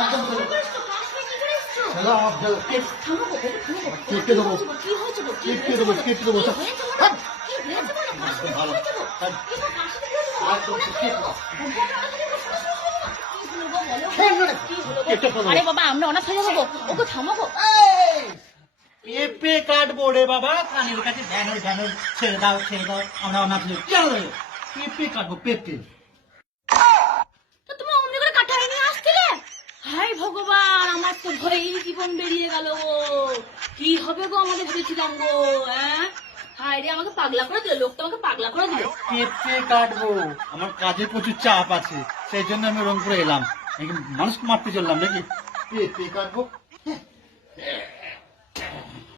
একদম আমার। কেটে দেবো। কেটে দেবো, কেটে দেবো। ভালো। আরে বাবা আমরা অনাথ হয়ে যাব ওকে থামো গো। পেঁপে কাটবো রে বাবা কানের কাছে ছেড়ে দাও ছেড়ে দাও। আমরা অনাথ হয়ে পেঁপে কাটবো পেঁপে। ভগবান, আমার তো ভয়েই জীবন বেরিয়ে গেল গো। কি হবে গো আমাদের ভেবেছিলাম গো হ্যাঁ? হায় রে, আমাকে পাগলা করে দিল, লোকটা আমাকে পাগলা করে দিল। কেটে কাটবো। আমার কাজে প্রচুর চাপ আছে, সেই জন্য আমি রংপুরে এলাম। মানুষ মারতে চললাম নাকি? কেটে কাটবো?